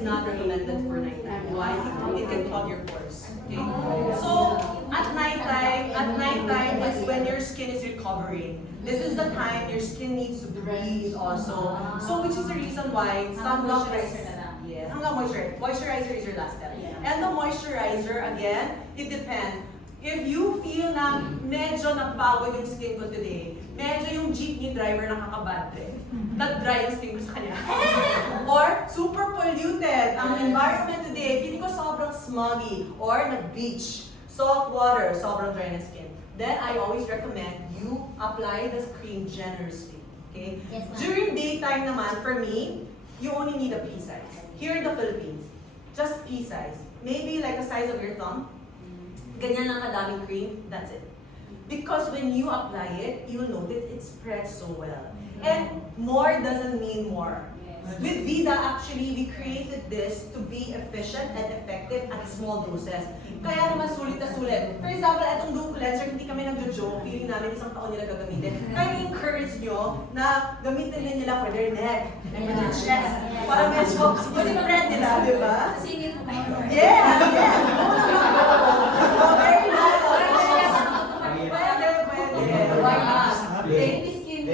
is not recommended for nighttime. Why? It can clog your pores. Okay? So at nighttime is when your skin is recovering. This is the time your skin needs to breathe also. So which is the reason why sunblock is, yes, hanggang moisturizer is your last step. And the moisturizer, again, it depends. If you feel na medyo napagod yung skin ko today, medyo yung jeepney driver nakaka-bad trip, nag-dry yung skin ko sa kanya. Or super polluted ang environment today, feeling ko sobrang smoggy, or nag-beach, salt water, sobrang dry na skin. Then I always recommend you apply the cream generously. Okay? Yes, During daytime naman, for me, you only need a pea size. Here in the Philippines, just pea size. Maybe like the size of your thumb. Ganyan lang kadaming cream, that's it. Because when you apply it, you'll notice it spreads so well. And more doesn't mean more. With Vida, actually, we created this to be efficient and effective at small doses. Kaya naman sulit na sulit. For example, itong Duo Cleanser, hindi kami nag-joke, feeling namin isang taon nila gagamitin. Kaya encourage nyo na gamitin din nila for their neck and for their chest. Para medyo, kasi friend nila, di ba? Yes, yes! Oh, very nice! Pwede. Why not? Baby skin.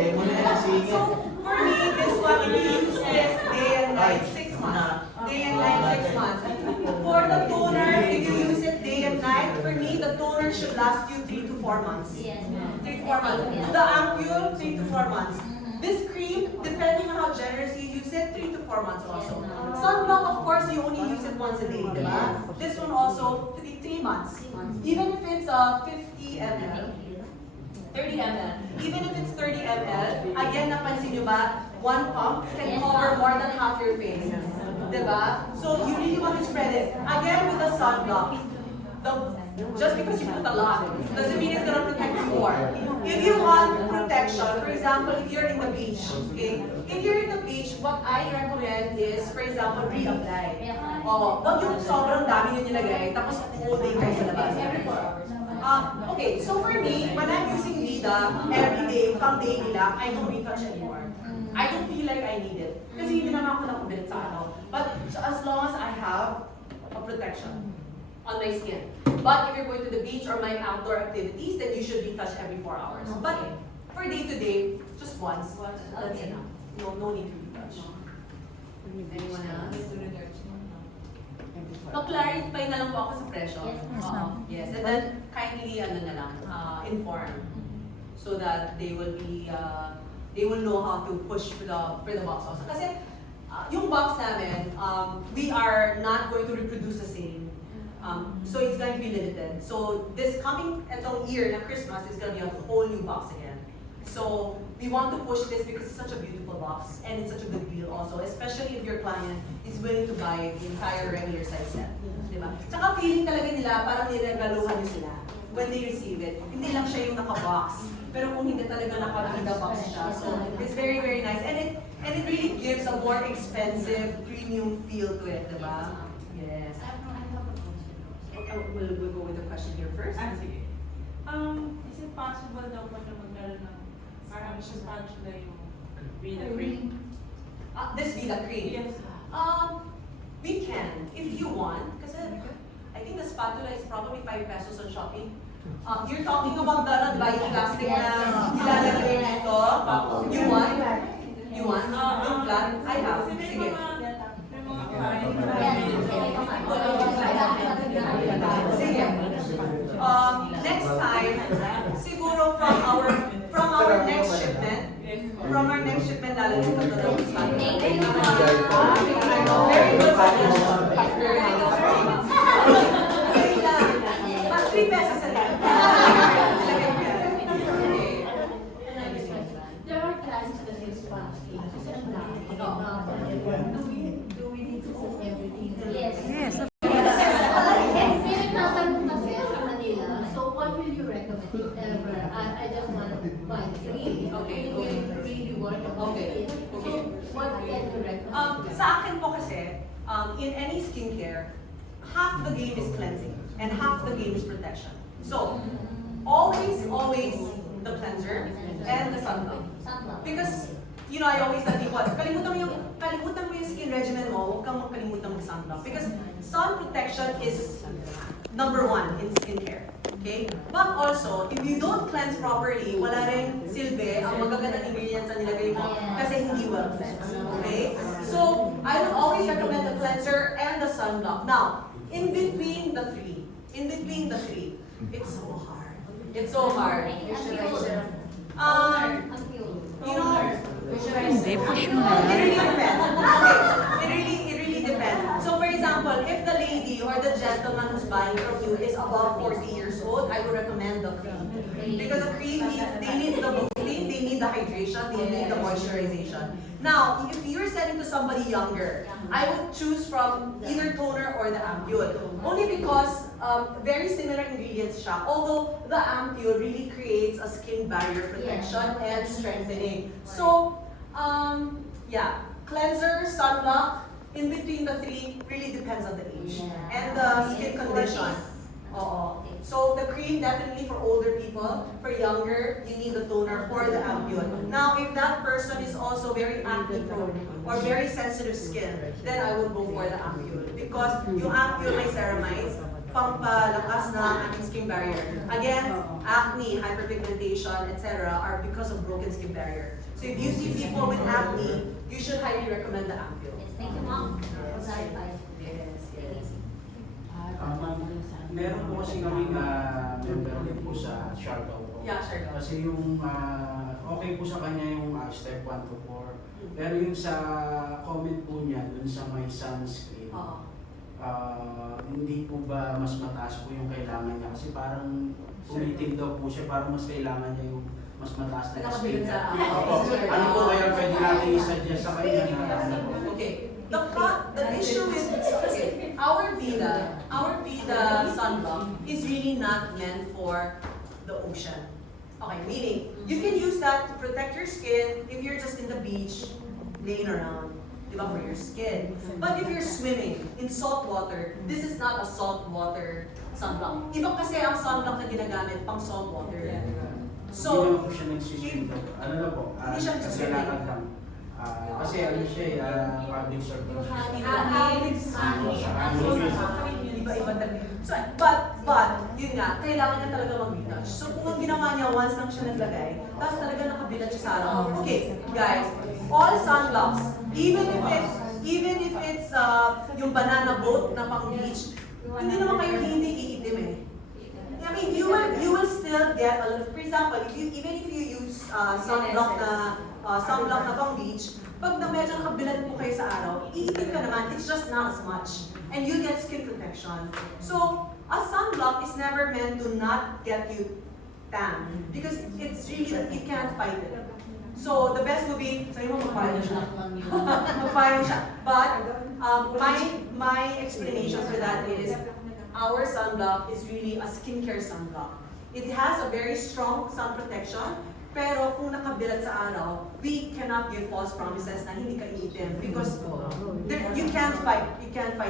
So, for me, this one, we use this day and night, 6 months. Day and night, 6 months. For the toner, if you use it day and night, for me, the toner should last you 3 to 4 months. 3 to 4 months. The ampule, 3 to 4 months. This cream, depending on how generous you use it, 3 to 4 months also. Sunblock, of course, you only use it once a day, diba? This one also, 3 months. Even if it's 50 ml, 30 ml. Even if it's 30 ml, again, napansin nyo ba, one pump can cover more than half your face. Diba? So you really want to spread it. Again, with the sunblock, just because you put a lot doesn't mean it's gonna protect you more. If you want protection, for example, if you're in the beach, okay? If you're in the beach, what I recommend is, for example, reapply. Wag yung sobrang dami nyo nilagay, tapos whole day kayo sa labas. Every 4 hours. Okay, so for me, when I'm using Vida every day, pang daily lang, I don't retouch anymore. I don't feel like I need it. Kasi hindi naman ako nakubilit sa ano. But as long as I have a protection on my skin. But if you're going to the beach or my outdoor activities, then you should retouch every 4 hours. But for day to day, just once. That's enough. No need to retouch. Anyone else? Pa-clarify na lang po ako sa presyo. Yes, and then kindly inform so that they will know how to push for the box also. Kasi yung box namin, we are not going to reproduce the same. So it's going to be limited. So this coming year na Christmas is going to be a whole new box again. So we want to push this because it's such a beautiful box and it's such a good deal also, especially if your client is willing to buy the entire regular size set. Diba? Tsaka feeling talaga nila parang niregaluhan nyo sila when they receive it. Hindi lang siya yung naka-box, pero kung hindi talaga naka-Vida box siya. So it's very, very nice. And it really gives a more expensive, premium feel to it, diba? Yes. We'll go with the question here first. Sige. Is it possible daw po na magkaroon ng parang spatula yung Vida cream? This Vida cream? Yes. We can, if you want, kasi I think the spatula is probably 5 pesos on Shopee. You're talking about the nag-bite plastic na nilalagay dito. You want? Yung flat? I have. Sige. Sige. Next time, siguro from our next shipment, lalagyan ko ito ng spatula. Very good suggestion. Very good suggestion. But 3 pesos a lang. There are clients that use plastic. Do we need to put everything? Yes. So what will you recommend if ever I just want to buy the cream? Really work on it. So what can you recommend? Sa akin po kasi, in any skincare, half the game is cleansing and half the game is protection. So, always the cleanser and the sunblock. Because you know, I always tell people, kalimutan mo yung skin regimen mo, huwag kang makalimutan mag sunblock. Because sun protection is number 1 in skincare. Okay? But also, if you don't cleanse properly, wala rin silbi ang magagandang ingredients na nilagay mo kasi hindi well cleansed. Okay? So, I would always recommend the cleanser and the sunblock. Now, in between the three, it's so hard. It's so hard. You know, it really depends. Okay, it really depends. So for example, if the lady or the gentleman who's buying from you is above 40 years old, I would recommend the cream. Because the cream they need the boosting, they need the hydration, they need the moisturization. Now, if you're selling to somebody younger, I would choose from either toner or the ampule. Only because very similar ingredients siya. Although the ampule really creates a skin barrier protection and strengthening. So, yeah, cleanser, sunblock, in between the three really depends on the age and the skin condition. So the cream definitely for older people, for younger, you need the toner or the ampule. Now, if that person is also very acne prone or very sensitive skin, then I would go for the ampule. Because yung ampule may ceramides, pampalakas na ating skin barrier. Again, acne, hyperpigmentation, etc. are because of broken skin barrier. So if you see people with acne, you should highly recommend the ampule. Thank you, Mom. Meron po kasi kaming member din po sa Siargao po. Yeah, sure. Kasi yung okay po sa kanya yung step 1 to 4. Pero yung sa comment po niya dun sa may sunscreen, hindi po ba mas mataas po yung kailangan niya? Kasi parang umitim daw po siya, parang mas kailangan niya yung mas mataas na skin niya. Ano po kaya pwede natin i-suggest sa kanya na Okay. The issue is our Vida sunblock is really not meant for the ocean. Okay, meaning you can use that to protect your skin if you're just in the beach, laying around, diba, for your skin. But if you're swimming in salt water, this is not a salt water sunblock. Iba kasi ang sunblock na ginagamit pang salt water. So, hindi po siya nagsiswim. Ano na po? Hindi siya nagsiswim. Naglalakad lang. Kasi ano siya, public service. So, but, yun nga, kailangan niya talaga mag-retouch. So, kung ang ginawa niya, once lang siya naglagay, tapos talaga nakabilat siya sa araw. Okay, guys, all sunblocks, even if it's yung banana boat na pang beach, hindi naman kayo hindi iitim eh. I mean, you will still get a little, for example, even if you use sunblock na pang beach, pag na medyo nakabilad po kayo sa araw, iitim ka naman, it's just not as much. And you get skin protection. So, a sunblock is never meant to not get you tan. Because it's really that you can't fight it. So, the best would be, sabi mo, magpahal siya. Magpahal siya. But, my explanation for that is, our sunblock is really a skincare sunblock. It has a very strong sun protection, pero kung nakabilad sa araw, we cannot give false promises na hindi ka iitim because you can't fight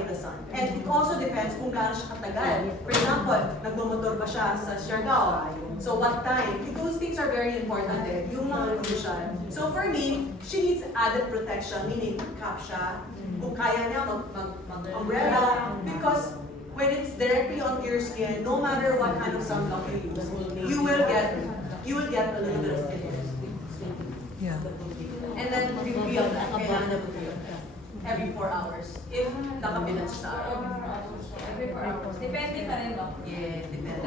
the sun. And it also depends kung gaano siya katagal. For example, nagmamotor ba siya sa Siargao? So what time? Those things are very important eh, yung mga condition. So for me, she needs added protection, meaning cap siya. Kung kaya niya, mag-umbrella. Because when it's directly onto your skin, no matter what kind of sunblock you use, you will get a little bit of skin. Yeah. And then reveal that. Kailangan na reveal every 4 hours. If nakabilan siya sa araw. Every 4 hours. Depende pa rin ba? Yeah, depende.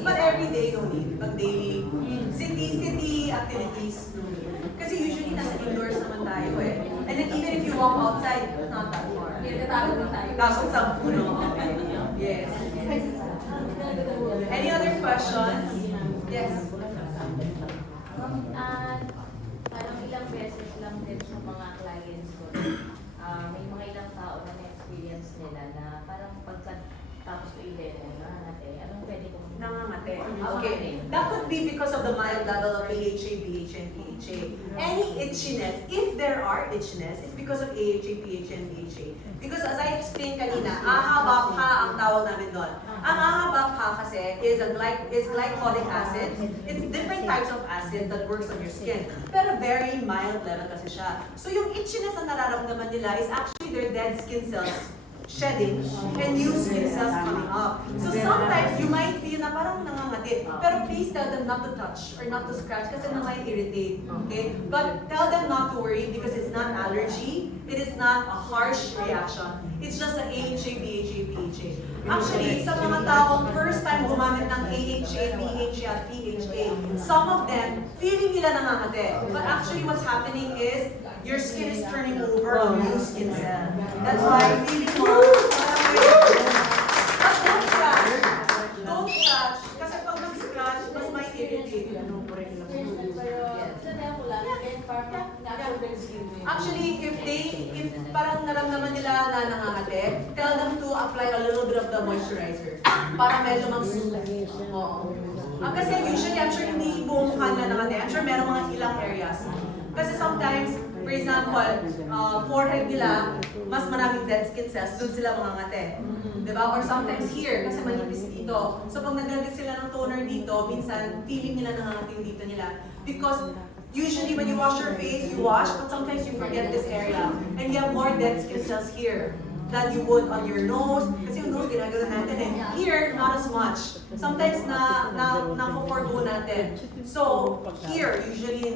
But every day no need. Pag daily, city activities. Kasi usually nasa indoors naman tayo eh. And then even if you walk outside, not that far. Tinatawag din tayo. Tapos sa puno. Yes. Any other questions? Yes. Parang ilang beses lang din sa mga clients ko, may mga ilang tao na na-experience nila na parang pagkatapos ko i-level na natin, anong pwede kong Nangangate. Okay. That could be because of the mild level of AHA, BHA, and PHA. Any itchiness, if there are itchiness, it's because of AHA, PHA, and BHA. Because as I explained kanina, ahaba pa ang tawag namin doon. Ang ahaba pa kasi is glycolic acid. It's different types of acid that works on your skin. Pero very mild level kasi siya. So yung itchiness na nararamdaman nila is actually their dead skin cells shedding and new skin cells coming up. So sometimes you might feel na parang nangangati, pero please tell them not to touch or not to scratch kasi na might irritate, okay? But tell them not to worry because it's not allergy, it is not a harsh reaction. It's just an AHA, BHA, PHA. Actually, sa mga taong first time gumamit ng AHA, BHA, at PHA, some of them, feeling nila nangangati. But actually what's happening is, your skin is turning over a new skin cell. That's why feeling mo, but don't scratch. Don't scratch. Kasi pag nag-scratch, mas may irritate. Actually, if parang naramdaman nila na nangangati, tell them to apply a little bit of the moisturizer para medyo mag-soothe. Oo. Kasi usually, I'm sure hindi buong mukha nila nangangati. I'm sure meron mga ilang areas. Kasi sometimes, for example, forehead nila, mas maraming dead skin cells, doon sila mangangati. Diba? Or sometimes here, kasi manipis dito. So pag nagagit sila ng toner dito, minsan feeling nila nangangati yung dito nila. Because usually when you wash your face, you wash, but sometimes you forget this area. And you have more dead skin cells here than you would on your nose. Kasi yung nose, ginagano natin eh. Here, not as much. Sometimes na-forgo natin. So, here, usually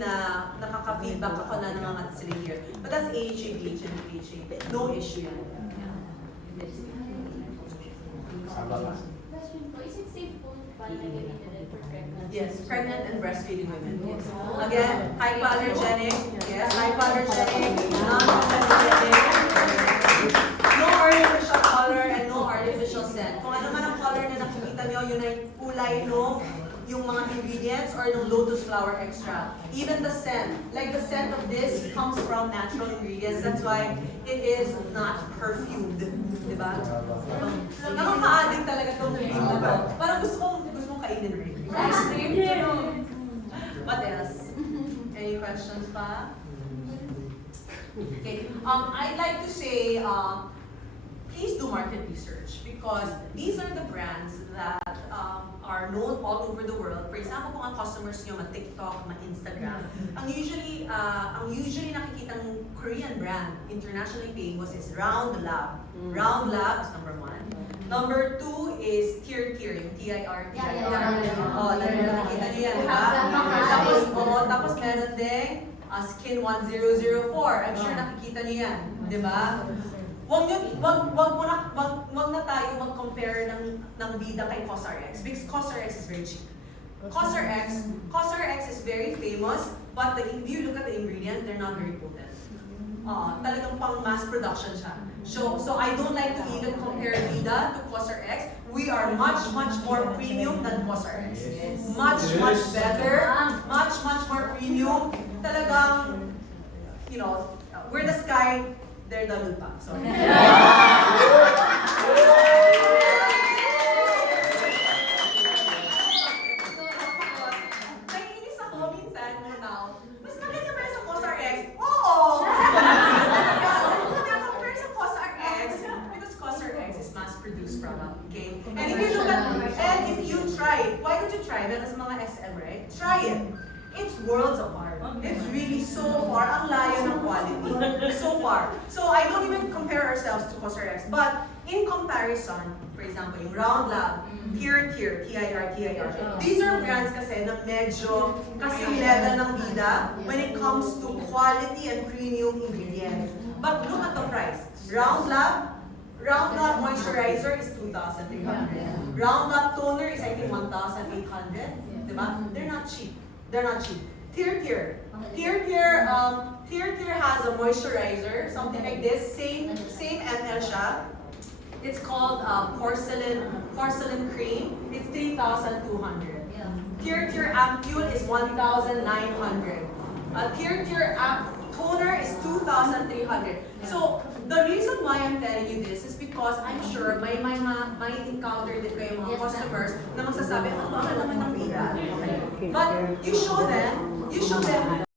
nakaka-feedback ako na nangangat sila here. But that's AHA, BHA, and PHA. No issue yan. Question po, is it safe po para gamitin it for pregnant? Yes, pregnant and breastfeeding women. Yes. Again, hypoallergenic. Yes, hypoallergenic, non-allergenic. No artificial color and no artificial scent. Kung ano man ang color na nakikita nyo, yun ay kulay no, yung mga ingredients or yung lotus flower extract. Even the scent, like the scent of this comes from natural ingredients. That's why it is not perfumed. Diba? Nakaka-addict talaga itong cream na to. Parang gusto mong kainin rin. Ice cream? What else? Any questions pa? Okay. I'd like to say, please do market research because these are the brands that are known all over the world. For example, kung ang customers nyo ma-TikTok, ma-Instagram, ang usually nakikitang Korean brand, internationally famous, is Round Lab. Round Lab is number 1. Number 2 is Tear Tear, yung T-I-R, T-I-R. Oh, nakikita niyo yan, diba? Tapos meron din Skin 1004. I'm sure nakikita niyo yan, di ba? Wag na tayo mag-compare ng bida kay COSRX because COSRX is very cheap. COSRX is very famous, but if you look at the ingredients, they're not very potent. Talagang pang mass production siya. So I don't like to even compare Vida to COSRX. We are much more premium than COSRX. Much better, much more premium. Talagang, you know, we're the sky, they're the lupa. Sorry. Naiinis ako minsan mga tao. Mas maganda pa sa COSRX? Oo! Compare sa COSRX because COSRX is mass-produced product, okay? And if you try, why don't you try? Meron sa mga SM, right? Try it. It's worlds apart. It's really so far. Ang layo ng quality. So far. So I don't even compare ourselves to COSRX. But in comparison, for example, yung Round Lab, Tear Tear, T-I-R, T-I-R. These are brands kasi na medyo kasing level ng Vida when it comes to quality and premium ingredients. But look at the price. Round Lab moisturizer is 2,300. Round Lab toner is I think 1,800. Diba? They're not cheap. Tear Tear has a moisturizer, something like this, same ml siya. It's called porcelain cream. It's 3,200. Tear Tear Ampule is 1,900. Tear Tear toner is 2,300. So the reason why I'm telling you this is because I'm sure may encounter din kayo mga customers na magsasabi, ang mahal naman ng Vida. But you show them